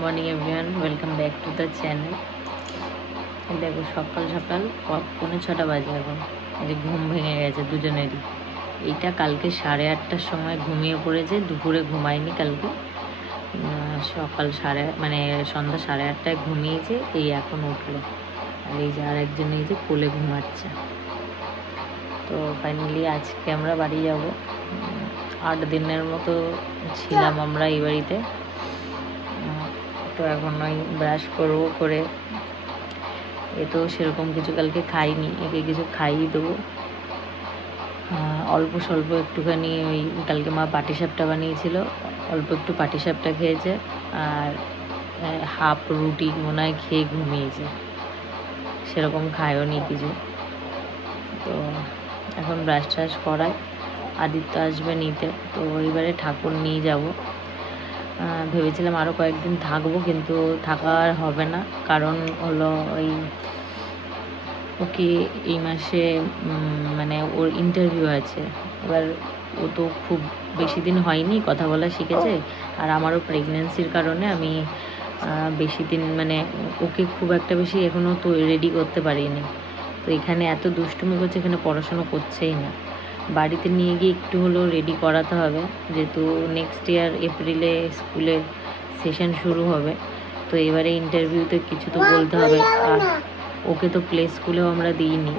Morning everyone. Welcome back to the channel দেখো সকাল সকাল প- পৌনে ছটা বাজে এখন। এই যে ঘুম ভেঙে গেছে দুজনেরই। এইটা কালকে সাড়ে আটটার সময় ঘুমিয়ে পড়েছে দুপুরে ঘুমায়নি কালকে। সকাল সাড়ে মানে সন্ধ্যা সাড়ে আটটায় ঘুমিয়েছে এই এখন উঠল। আর এই যে আর একজন এই যে কোলে ঘুমাচ্ছে। তো ফাইনালি আজকে আমরা বাড়ি যাব। আট দিনের মতো ছিলাম আমরা এই বাড়িতে। তো এখন ওই ব্রাশ করব করে। এ তো সেরকম কিছু কালকে খাইনি, একে কিছু খাইয়ে দেবো। অল্প স্বল্প একটুখানি ওই কালকে মা পাটিসাপটা বানিয়েছিল, অল্প একটু পাটিসাপটা খেয়েছে আর হাফ রুটি মনে হয় খেয়ে ঘুমিয়েছে। সেরকম খায়ও নি কিছু। তো এখন ব্রাশ ট্রাশ করায় আদিত্য আসবে নিতে, তো এবারে ঠাকুর নিয়ে যাব। ভেবেছিলাম আরও কয়েকদিন থাকব, কিন্তু থাকা আর হবে না। কারণ হলো ওই ওকে এই মাসে মানে ওর ইন্টারভিউ আছে। এবার ও তো খুব বেশি দিন হয়নি কথা বলা শিখেছে। আর আমারও প্রেগনেন্সির কারণে আমি বেশি দিন মানে ওকে খুব একটা বেশি এখনও তো রেডি করতে পারিনি। তো এখানে এত দুষ্টুমি করছে, এখানে পড়াশুনো করছেই না। বাড়িতে নিয়ে গিয়ে একটু হলেও রেডি করাতে হবে। যেহেতু নেক্সট ইয়ার এপ্রিলে স্কুলে সেশন শুরু হবে। তো এবারে ইন্টারভিউতে কিছু তো বলতে হবে। আর ওকে তো প্লে স্কুলেও আমরা দিইনি।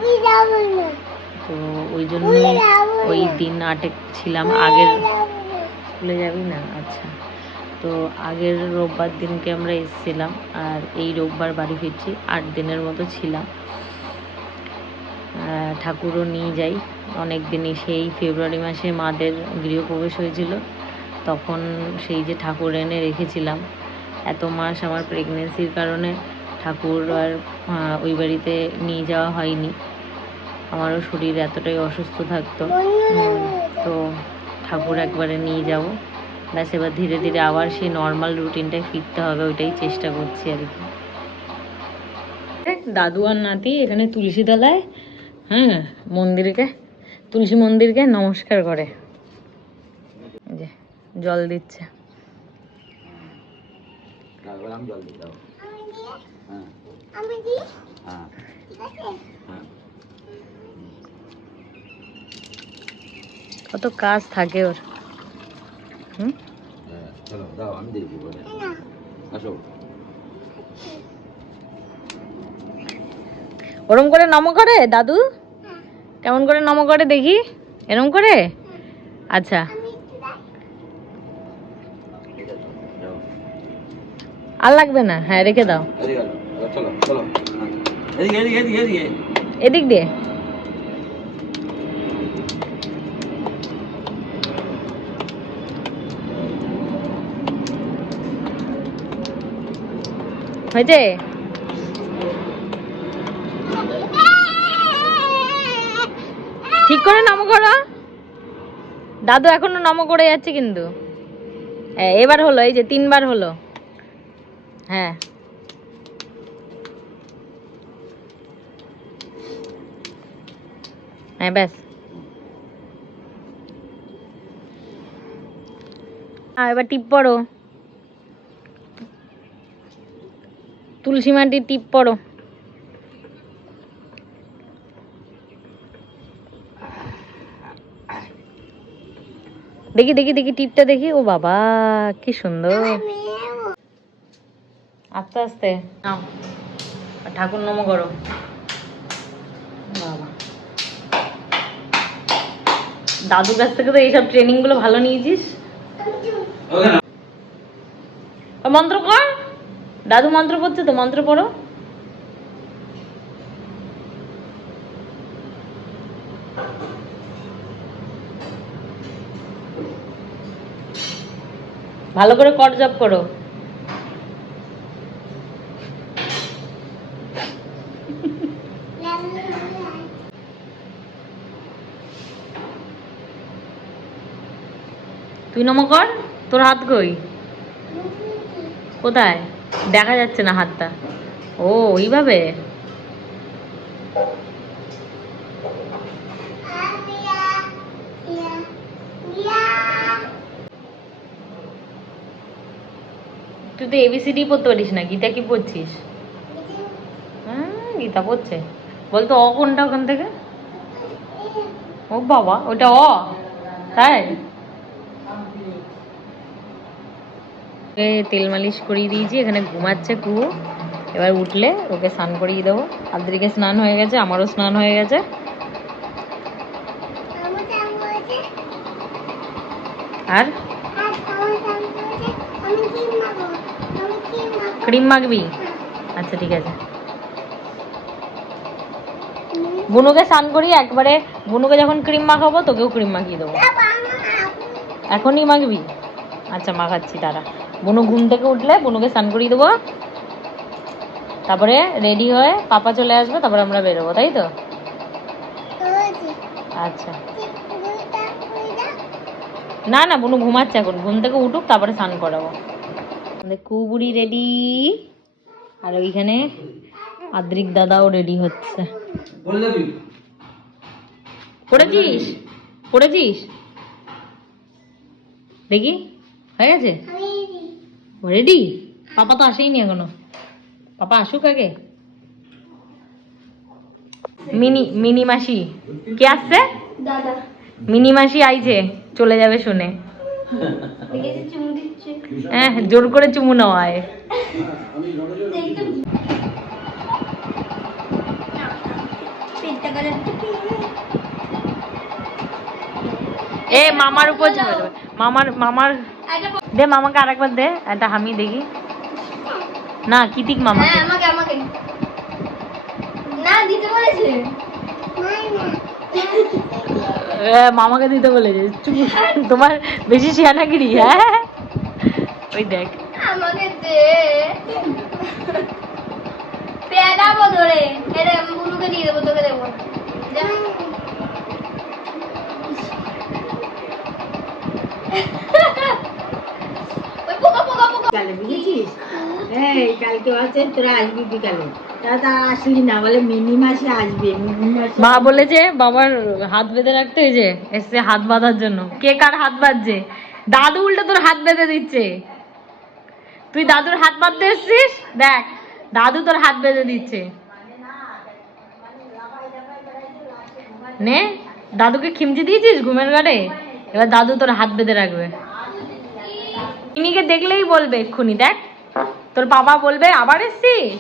তো ওই জন্যই ওই দিন আটেক ছিলাম। আগের স্কুলে যাবি না? আচ্ছা। তো আগের রোববার দিনকে আমরা এসেছিলাম। আর এই রোববার বাড়ি ফিরছি। আট দিনের মতো ছিলাম। ঠাকুরও নিয়ে যাই। অনেক দিনই সেই ফেব্রুয়ারি মাসে মাদের গৃহপ্রবেশ হয়েছিল। তখন সেই যে ঠাকুর এনে রেখেছিলাম, এত মাস আমার প্রেগনেন্সির কারণে ঠাকুর আর ওই বাড়িতে নিয়ে যাওয়া হয়নি। আমারও শরীর এতটাই অসুস্থ থাকতো। তো ঠাকুর একবারে নিয়ে যাব। ব্যাস, এবার ধীরে ধীরে আবার সেই নর্মাল রুটিনটায় ফিরতে হবে, ওইটাই চেষ্টা করছি আর কি। দাদু আর নাতি এখানে তুলসী তলায় হ্যাঁ মন্দিরকে তুলসী মন্দিরকে নমস্কার করে। যে, জল দিচ্ছে। কত কাজ থাকে ওর। হুম? ওরম করে নম করে, দাদু। কেমন করে নম করে দেখি? এরম করে? আচ্ছা। আর লাগবে না? হ্যাঁ রেখে দাও। এদিক দিয়ে। এবার চলো চলো হ্যাঁ। এদিকে এদিকে এদিকে এদিকে এদিক দিয়ে হয়েছে ঠিক করে নম করো। দাদু এখনও নম করে যাচ্ছে কিন্তু। হ্যাঁ এবার হলো, এই যে তিনবার হলো। হ্যাঁ। হ্যাঁ ব্যাস। এবার টিপ পড়ো। তুলসী মাটির টিপ পড়ো। দেখি দেখি দেখি টিপটা দেখি। ও বাবা কি সুন্দর। আস্তে আস্তে। ঠাকুর নম করো। বাবা। দাদুর কাছ থেকে তো এইসব ট্রেনিংগুলো ভালো নিয়েছিস? আর মন্ত্র কর দাদু মন্ত্র পড়ছে তো? মন্ত্র পড়ো। ভালো করে কট জব করো। তুই নম কর, তোর হাত কই? কোথায়? দেখা যাচ্ছে না হাতটা। ও ওইভাবে তুই তো এবিসিডি পড়তে পারিস না, গীতা কি পড়ছিস? হ্যাঁ গীতা পড়ছে। বলতো অ কোনটা ওখান থেকে? ও বাবা ওটা অ? তাই? তেল মালিশ করিয়ে দিয়েছি, এখানে ঘুমাচ্ছে কুহু এবার উঠলে ওকে স্নান করিয়ে দেবো। আদ্রিকে স্নান হয়ে গেছে, আমারও স্নান হয়ে গেছে। আর? ক্রিম মাখবি? আচ্ছা ঠিক আছে। বুনুকে স্নান করি একবারে বুনুকে যখন ক্রিম মাখাবো, তোকেও ক্রিম মাখিয়ে দেবো। এখনই মাখবি? আচ্ছা মাখাচ্ছি তারা বুনু ঘুম থেকে উঠলে বুনুকে স্নান করিয়ে দেবো। তারপরে রেডি হয়ে পাপা চলে আসবে, তারপরে আমরা বেরোবো, তাই তো? আচ্ছা। না না, বুনু ঘুমাচ্ছে এখন। ঘুম থেকে উঠুক, তারপরে স্নান করাবো। আমাদের কুবুড়ি রেডি আর ওইখানে আদ্রিক দাদাও রেডি হচ্ছে। পড়েছিস? পড়েছিস? দেখি হয়ে গেছে? রেডি পাপা তো আসেইনি এখনও। পাপা আসুক আগে। মিনি মিনি মাসি কে আসছে? মিনি মাসি আইছে চলে যাবে শুনে। হ্যাঁ জোর করে চুমু নেওয়ায় কাটাচ্ছে এ মামার উপর মামার মামার দে মামাকে আরেকবার দে একটা হামি দেখি। না কিতিক মামাকে হ্যাঁ আমাকে আমাকে। না দিতে বলেছে। মামাকে দিতে বলেছে তোমার বেশি শিয়ানাগিরি হ্যাঁ? ওই দেখ। আমাকে দে। পেয়ারাবো ধরে। এটা বুনুকে দিয়ে দেবো তোকে দেবো বিকালে বুঝেছিস? এই কালকে আছে তোরা আসবি বিকালে। না বলে মা বলেছে বাবার হাত বেঁধে রাখতে হয়েছে এসছে হাত বাঁধার জন্য। কে কার হাত বাঁধছে? দাদু উল্টো তোর হাত বেঁধে দিচ্ছে। তুই দাদুর হাত বাঁধতে এসছিস? দেখ দাদু তোর হাত বেঁধে দিচ্ছে। নে দাদুকে খিমচি দিয়েছিস ঘুমের ঘরে এবার দাদু তোর হাত বেঁধে রাখবে। ইনিকে দেখলেই বলবে এক্ষুনি দেখ। তোর বাবা বলবে আবার এসছিস?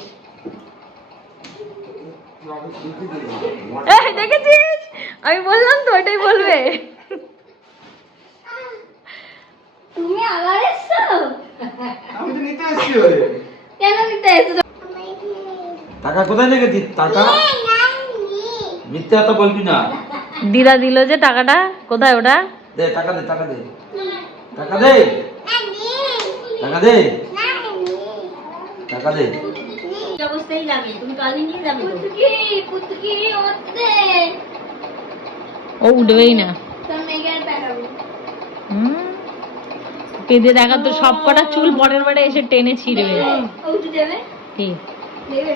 দেখেছিস? আমি বললাম তো ওইটাই বলবে। তুমি আবার এসছো? আমি তো নিতে এসেছি ওরে। কেন নিতে এসছো? টাকা কোথায় টাকা? মিথ্যে এত বলবি না। দিদা দিল যে টাকাটা কোথায় ওটা? দে টাকা দে টাকা দে। টাকা দে। টাকা দে। টাকা দে। অবস্থায় যাবে তুমি কালি নিয়ে যাবে পুচকি পুচকি ওতে ও উঠবেই না। পেঁদে দেখা তো সব কটা চুল পরের বারে এসে টেনে ছিঁড়বে ও উঠে যাবে? কি? দেবে।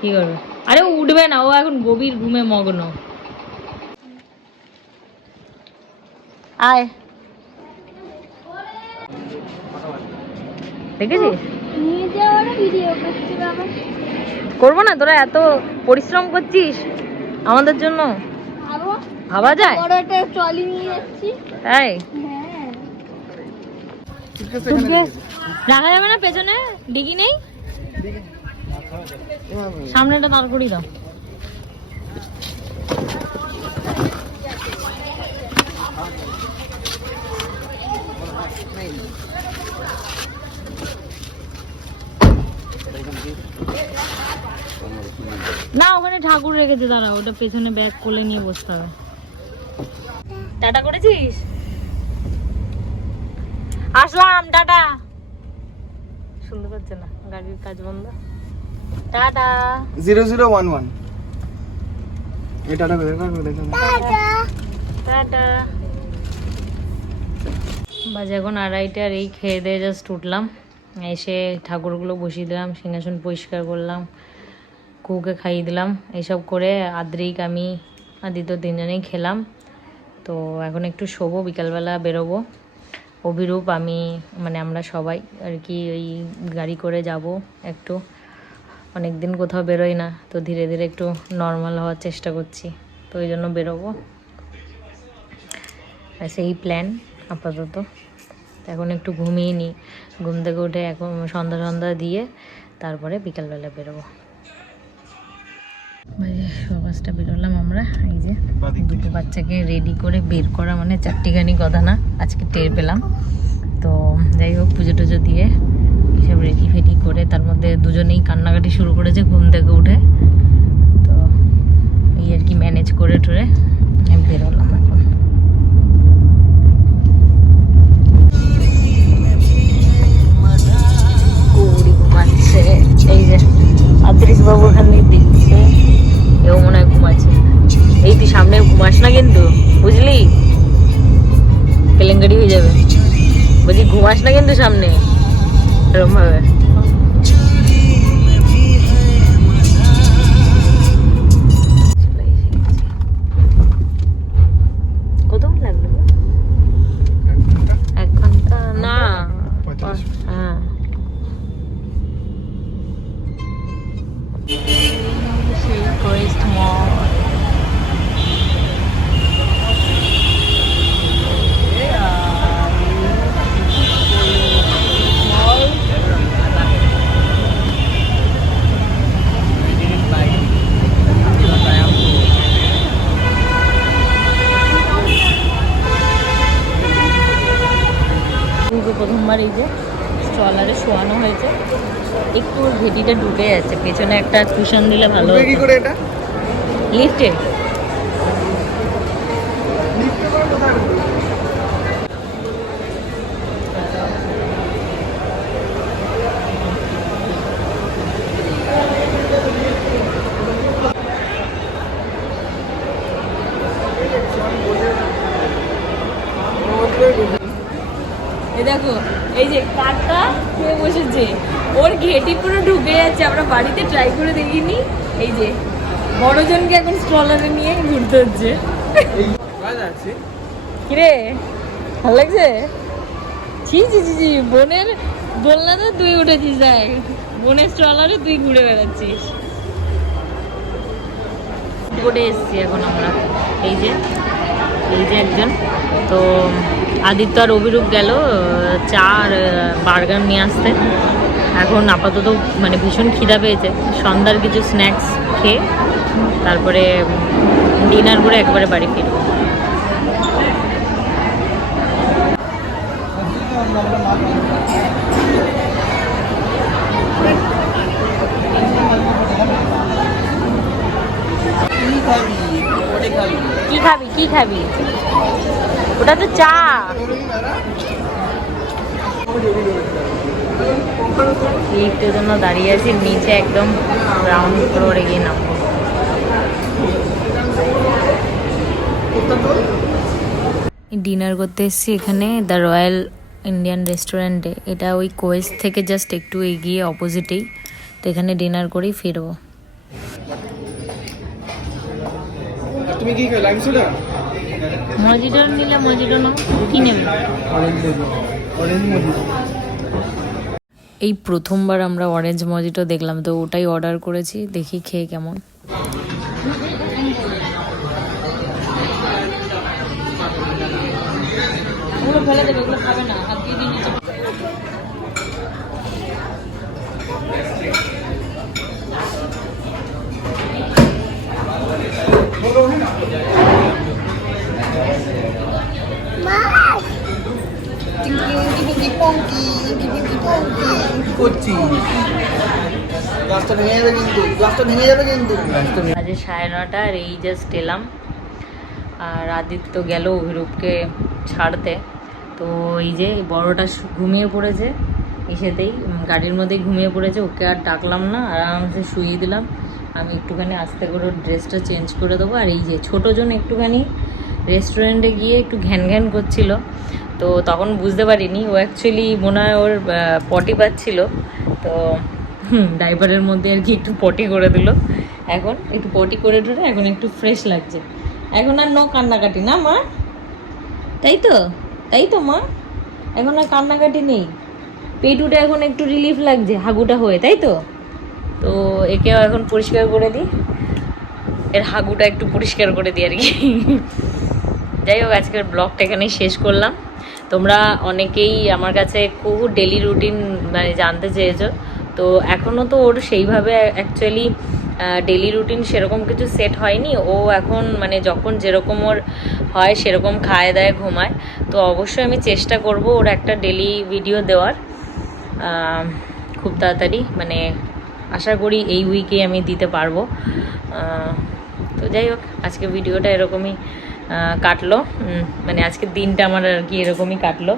কি করবে? আরে ও উঠবে না ও এখন গভীর ঘুমে মগ্ন। আয়। দেখেছিস? নিয়ে যাওয়ার ভিডিও করছে বাবা করব না? তোরা এত পরিশ্রম করছিস আমাদের জন্য? ভাবা যায়? তাই? হ্যাঁ। রাখা যাবে না পেছনে? ডিগি নেই? সামনেটা দাঁড় করিয়ে দাও। না ওখানে ঠাকুর রেখেছে দাঁড়া ওটা পেছনে ব্যাগ কোলে নিয়ে বসতে হবে। টাটা করেছিস? আসলাম টাটা। শুনতে পাচ্ছে না গাড়ির কাজ বন্ধ। Tata. Zero zero one one. কর টাটা। বাজে এখন আড়াইটে আর এই খেয়ে দিয়ে জাস্ট উঠলাম। এসে ঠাকুরগুলো বসিয়ে দিলাম, সিংহাসন পরিষ্কার করলাম কুকে খাইয়ে দিলাম এইসব করে আদ্রিক, আমি, আদিত্য তিনজনেই খেলাম। তো এখন একটু শোবো, বিকালবেলা বেরোবো। অভিরূপ, আমি মানে আমরা সবাই আর কি ওই গাড়ি করে যাব একটু। অনেক দিন কোথাও বেরোই না, তো ধীরে ধীরে একটু নর্মাল হওয়ার চেষ্টা করছি, তো ওই জন্য বেরোবো। সেই প্ল্যান আপাতত। এখন একটু ঘুমিয়ে নিই ঘুম থেকে উঠে এখন সন্ধ্যা সন্ধ্যা দিয়ে তারপরে বিকালবেলা বেরোবো। সোয়া বেরোলাম আমরা। এই যে দুটো বাচ্চাকে রেডি করে বের করা মানে চারটিখানি কথা না আজকে টের পেলাম। তো যাই হোক পুজো টুজো দিয়ে এসব রেডি ফেডি করে তার মধ্যে দুজনেই কান্নাকাটি শুরু করেছে ঘুম থেকে উঠে। তো এই আর কি ম্যানেজ করে টরে বেরোলাম। ঘুমাচ্ছে এই যে আদ্রিস বাবু ওখানে দিচ্ছে। এও মনে হয় ঘুমাচ্ছে। এই তুই সামনে ঘুমাস না কিন্তু, বুঝলি? কেলেঙ্কারি হয়ে যাবে। বলছি, ঘুমাস না কিন্তু সামনে। এরকম ভাবে প্রথমবার এই যে স্ট্রলারে শোয়ানো হয়েছে। একটু ভেটিটা ঢুকে যাচ্ছে পেছনে একটা কুশন দিলে ভালো কি করে এটা? লিফটে দেখো এই যে কাকটা শুয়ে বসেছে। ওর ঘেটি পুরো ঢুকে যাচ্ছে, আমরা বাড়িতে ট্রাই করে দেখিনি। এই যে, বড়জনকে এখন স্ট্রলারে নিয়ে ঘুরতে হচ্ছে। কিরে, ভালো লাগছে? ছি ছি ছি ছি, বোনের বললা তো তুই উঠেছিস যাই বোনের স্ট্রলারে তুই ঘুরে বেড়াচ্ছিস। করে এসছি এখন আমরা। এই যে এই যে একজন। তো আদিত্য আর অভিরূপ গেল চা আর বার্গার নিয়ে আসতে। এখন আপাতত মানে ভীষণ খিদা পেয়েছে। সন্ধ্যার কিছু স্ন্যাক্স খেয়ে তারপরে ডিনার করে একবারে বাড়ি ফিরবো। কি খাবি? কি খাবি? ওটা তো চা। লিফটের জন্য দাঁড়িয়ে আছি, নিচে একদম গ্রাউন্ড ফ্লোরে গিয়ে নামবো। ডিনার করতে এসেছি এখানে দ্য রয়্যাল ইন্ডিয়ান রেস্টুরেন্টে এটা ওই কোয়েস্ট থেকে জাস্ট একটু এগিয়ে অপোজিটেই তো এখানে ডিনার করেই ফিরবো। তুমি কি লাইম সোডা মজিটো নিলে নাও কি নেবে। এই প্রথমবার আমরা অরেঞ্জ মজিটো দেখলাম তো ওটাই অর্ডার করেছি দেখি খেয়ে কেমন। যাবে কিন্তু গ্লাসটা ভেঙে যাবে কিন্তু আজকে সাড়ে নটা আর এই জাস্ট এলাম। আর আদিত্য গেল অভিরূপকে ছাড়তে। তো এই যে বড়টা ঘুমিয়ে পড়েছে এসেতেই গাড়ির মধ্যেই ঘুমিয়ে পড়েছে। ওকে আর ডাকলাম না আরামসে শুইয়ে দিলাম। আমি একটুখানি আস্তে করে ওর ড্রেসটা চেঞ্জ করে দেবো। আর এই যে ছোটোজন একটুখানি রেস্টুরেন্টে গিয়ে একটু ঘ্যান ঘ্যান করছিল। তো তখন বুঝতে পারিনি। ও অ্যাকচুয়ালি মনে হয় ওর পটি পাচ্ছিল। তো ডাইপারের মধ্যে আর কি একটু পটি করে দিল। এখন একটু পটি করে টরে এখন একটু ফ্রেশ লাগছে। এখন আর নো কান্নাকাটি। না, মা? তাই তো? তাই তো, মা? এখন আর কান্নাকাটি নেই। পেটুটা এখন একটু রিলিফ লাগছে, হাগুটা হয়ে, তাই তো? তো একেও এখন পরিষ্কার করে দিই। এর হাগুটা একটু পরিষ্কার করে দিই আর কি। যাই হোক, আজকের ব্লগটা এখানেই শেষ করলাম। তোমরা অনেকেই আমার কাছে খুব ডেলি রুটিন মানে জানতে চেয়েছো। তো এখনও তো ওর সেইভাবে অ্যাকচুয়ালি ডেলি রুটিন সেরকম কিছু সেট হয়নি। ও এখন মানে যখন যেরকম ওর হয় সেরকম খায় দায় ঘুমায়। তো অবশ্যই আমি চেষ্টা করব ওর একটা ডেলি ভিডিও দেওয়ার। খুব তাড়াতাড়ি মানে আশা করি এই উইকে আমি দিতে পারব। তো যাই হোক, আজকে ভিডিওটা এরকমই। কাটলো। মানে আজকের দিনটা আমার আর কি এরকমই কাটলো।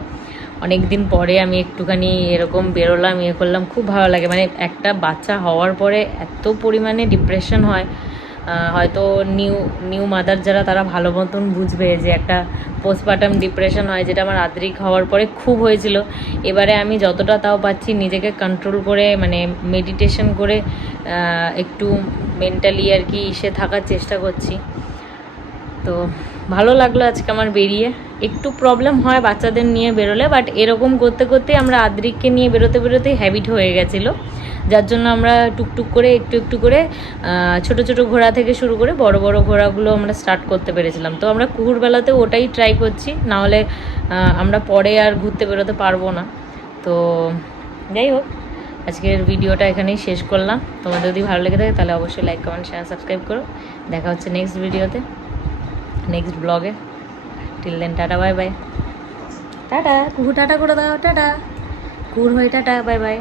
অনেক দিন পরে আমি একটুখানি এরকম বেরোলাম ইয়ে করলাম, খুব ভালো লাগে। মানে একটা বাচ্চা হওয়ার পরে এত পরিমাণে ডিপ্রেশন হয়। হয়তো নিউ নিউ মাদার যারা, তারা ভালো মতন বুঝবে যে একটা পোস্টপার্টাম ডিপ্রেশন হয়, যেটা আমার আদ্রিক হওয়ার পরে খুব হয়েছিল। এবারে আমি যতটা তাও পাচ্ছি নিজেকে কন্ট্রোল করে মানে মেডিটেশন করে একটু মেন্টালি আর কি ইসে থাকার চেষ্টা করছি। তো ভালো লাগল আজকে আমার বেরিয়ে। একটু প্রবলেম হয় বাচ্চাদের নিয়ে বেরোলে বাট এরকম করতে করতে আমরা আদ্রিককে নিয়ে বেরোতে বেরোতেই হ্যাবিট হয়ে গেছিল। যার জন্য আমরা টুকটুক করে, একটু একটু করে ছোট ছোট ঘোড়া থেকে শুরু করে বড় বড় ঘোড়াগুলো আমরা স্টার্ট করতে পেরেছিলাম। তো আমরা কুকুরবেলাতে ওটাই ট্রাই করছি, নাহলে আমরা পরে আর ঘুরতে বেরোতে পারব না। তো যাই হোক, আজকের ভিডিওটা এখানেই শেষ করলাম। তোমাদের যদি ভালো লেগে থাকে তাহলে অবশ্যই লাইক কমেন্ট শেয়ার সাবস্ক্রাইব করো। দেখা হচ্ছে নেক্সট ভিডিওতে নেক্সট ব্লগে till then tata bye bye tata, Kuhu, tata করে দাও, টাটা। কুহুর হয়ে টাটা বাই বাই